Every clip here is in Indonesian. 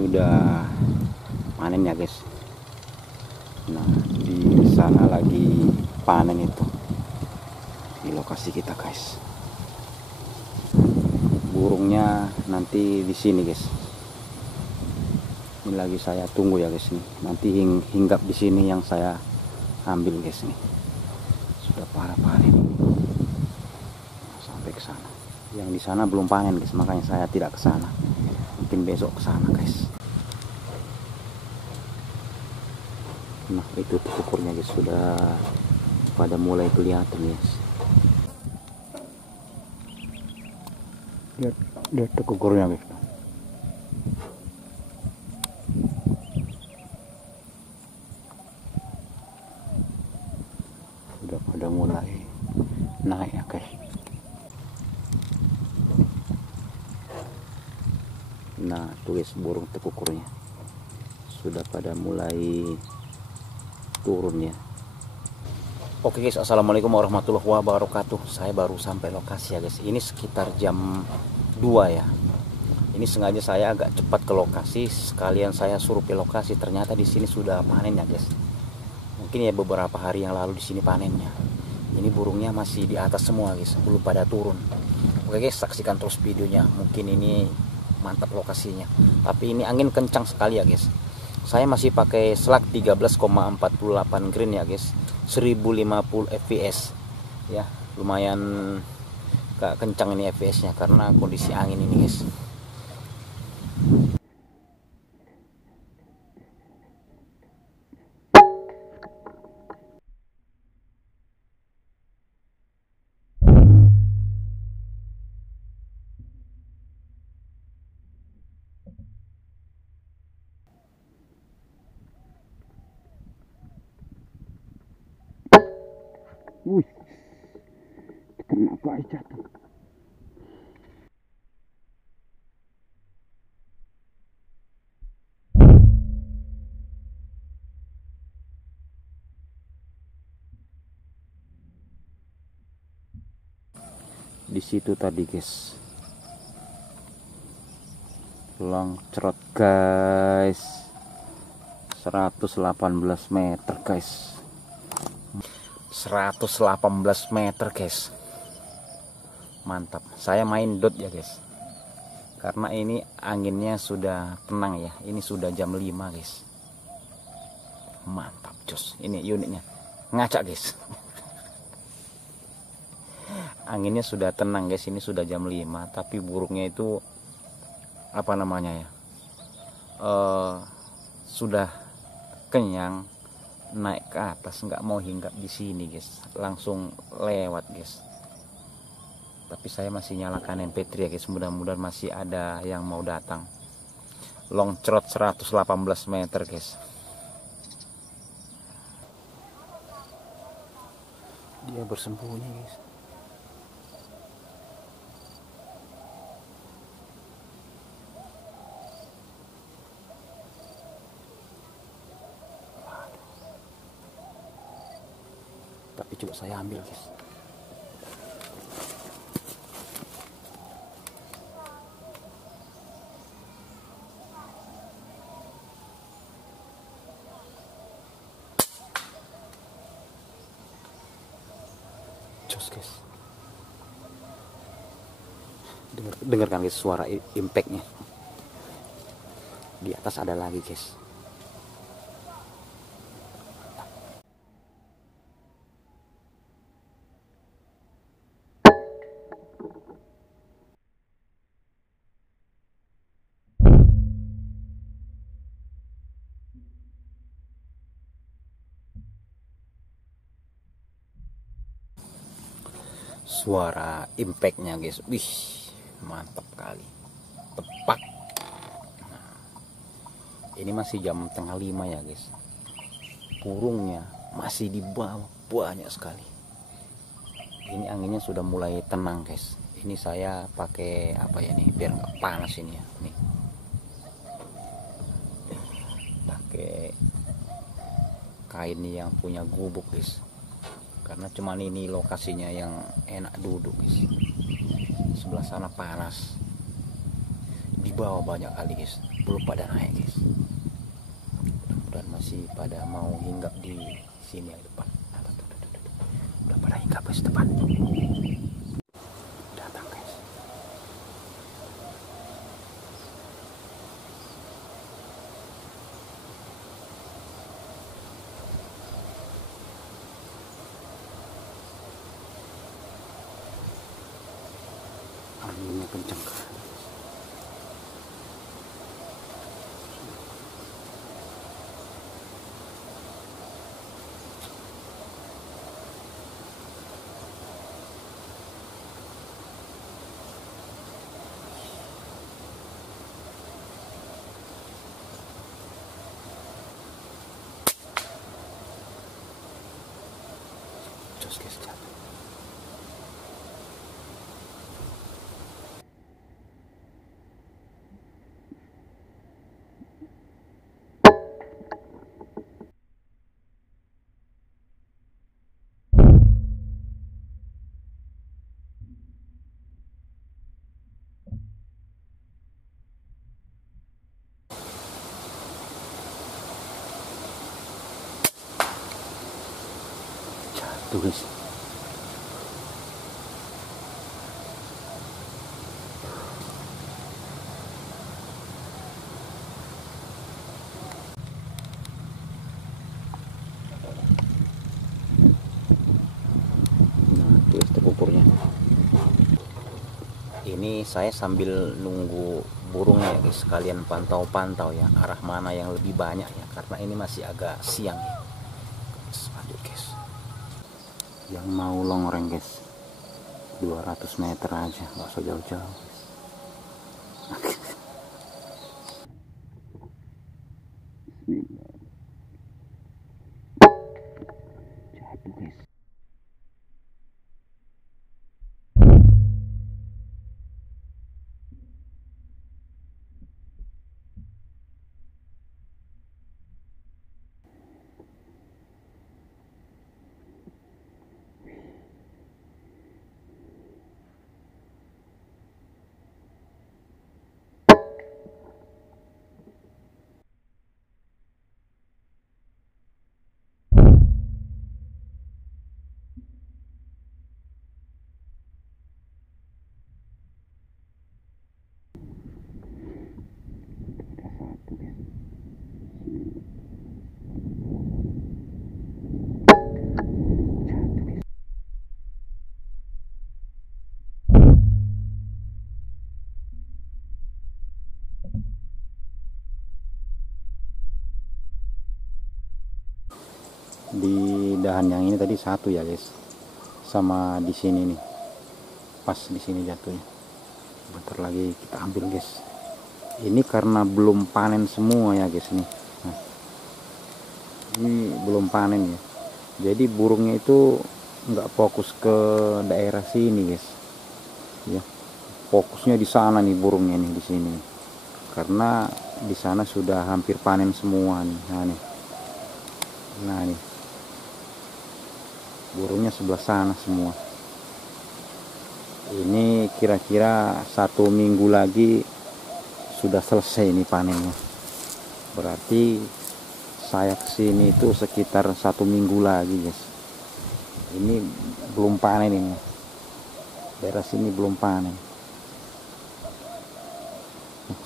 sudah panen ya guys. Nah, di sana lagi panen itu di lokasi kita guys. Burungnya nanti di sini guys. Ini lagi saya tunggu ya guys nih. Nanti hinggap di sini yang saya ambil guys nih. Sudah parah panen ini. Sampai ke sana. Yang di sana belum panen guys, makanya saya tidak ke sana. Mungkin besok ke sana guys. Nah, itu ukurnya guys, sudah pada mulai kelihatan guys. Lihat ukurnya guys. Sudah pada mulai naik ya guys. Nah, tulis burung tekukurnya sudah pada mulai turun ya. Oke guys, assalamualaikum warahmatullahi wabarakatuh. Saya baru sampai lokasi ya guys. Ini sekitar jam 2 ya. Ini sengaja saya agak cepat ke lokasi, sekalian saya suruh ke lokasi. Ternyata di sini sudah panen ya guys. Mungkin ya beberapa hari yang lalu di sini panennya. Ini burungnya masih di atas semua guys, belum pada turun. Oke guys, saksikan terus videonya. Mungkin ini mantap lokasinya. Tapi ini angin kencang sekali ya guys. Saya masih pakai slug 13,48 green ya guys, 1050 fps ya, lumayan gak kencang ini fps nya karena kondisi angin ini guys. Wih, kenapa jatuh? Di situ tadi guys, longcrot guys, 118 meter guys. 118 meter guys, mantap. Saya main dot ya guys, karena ini anginnya sudah tenang ya. Ini sudah jam 5 guys, mantap jos. Ini unitnya ngacak guys. Anginnya sudah tenang guys, ini sudah jam 5, tapi burungnya itu apa namanya ya, sudah kenyang, naik ke atas, nggak mau hinggap di sini guys, langsung lewat guys. Tapi saya masih nyalakan MP3 ya guys, mudah-mudahan masih ada yang mau datang. Longcrot 118 meter guys. Dia bersembunyi guys. Tapi coba saya ambil guys. Jos guys. Dengarkan guys suara impactnya. Di atas ada lagi guys. Suara impactnya guys, wih mantap kali, tepat. Nah, ini masih jam tengah 5 ya guys, burungnya masih di bawah banyak sekali. Ini anginnya sudah mulai tenang guys. Ini saya pakai apa ya nih, biar nggak panas ini ya, nih pakai kain yang punya gubuk guys, karena cuman ini lokasinya yang enak duduk guys. Sebelah sana panas, di bawah banyak kali guys, belum pada naik guys. Mudah-mudahan masih pada mau hinggap di sini yang depan. Udah pada hinggap guys depan. Datang guys. Anginnya kencang kan. Jos guys, jatuh. Jatuh guys. Ukurnya ini saya sambil nunggu burungnya ya guys, sekalian pantau-pantau ya arah mana yang lebih banyak ya, karena ini masih agak siang ya. Lanjut guys, yang mau longreng guys 200 meter aja, nggak usah jauh-jauh. Jatuh guys. Di dahan yang ini tadi satu ya guys, sama di sini nih, pas di sini jatuhnya. Bentar lagi kita ambil guys. Ini karena belum panen semua ya guys nih. Nah, ini belum panen ya, jadi burungnya itu nggak fokus ke daerah sini guys ya, fokusnya di sana nih burungnya nih, di sini, karena di sana sudah hampir panen semua nih. Nah nih burungnya sebelah sana semua. Ini kira-kira 1 minggu lagi sudah selesai ini panennya, berarti saya kesini itu sekitar 1 minggu lagi guys. Ini belum panen, ini daerah sini belum panen.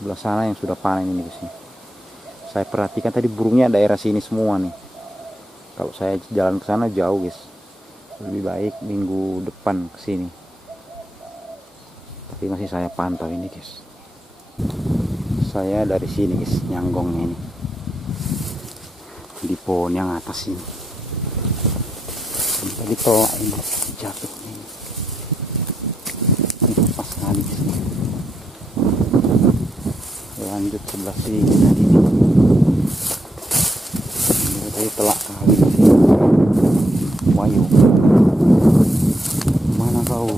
Sebelah sana yang sudah panen ini guys. Saya perhatikan tadi burungnya daerah sini semua nih. Kalau saya jalan ke sana jauh guys, lebih baik minggu depan ke sini. Tapi masih saya pantau ini guys. Saya dari sini guys, nyanggongnya ini di pohon yang atas ini. Tadi tolak ini jatuh ini. Ini pas sekali guys. Lanjut sebelah sini tadi ini. Ini tadi telak kali. Wayu, mana kau?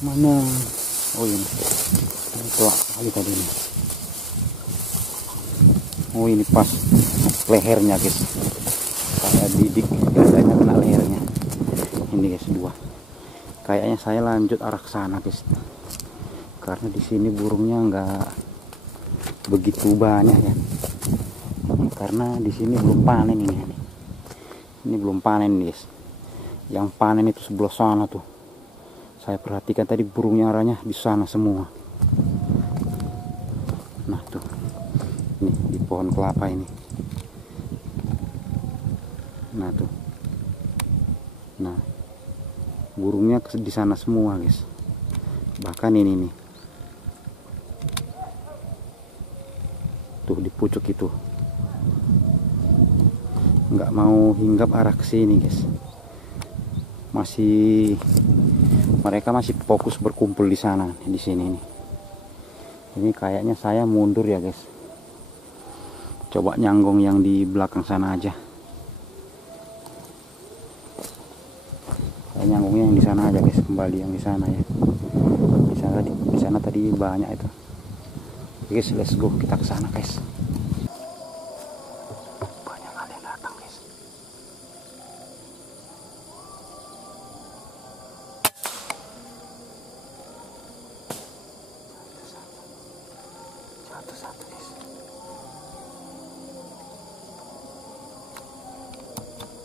Mana? Oh ini telak kali tadi ini. Oh ini pas lehernya guys, saya didik dadanya kena lehernya. Ini guys 2. Kayaknya saya lanjut arah ke sana guys. karena di sini burungnya nggak begitu banyak ya, karena di sini belum panen ini belum panen guys. Yang panen itu sebelah sana tuh, saya perhatikan tadi burungnya arahnya di sana semua. Nah tuh, ini di pohon kelapa ini. Nah tuh, nah burungnya di sana semua guys. Bahkan ini nih, tuh di pucuk itu nggak mau hinggap arah ke sini guys. Mereka masih fokus berkumpul di sana, di sini nih. Ini kayaknya saya mundur ya guys. Coba nyanggong yang di belakang sana aja. Saya nyanggongnya yang di sana aja guys, kembali yang di sana ya. Di sana tadi banyak itu. Oke guys, let's go, kita ke sana guys. Banyak hal yang datang guys. Satu guys.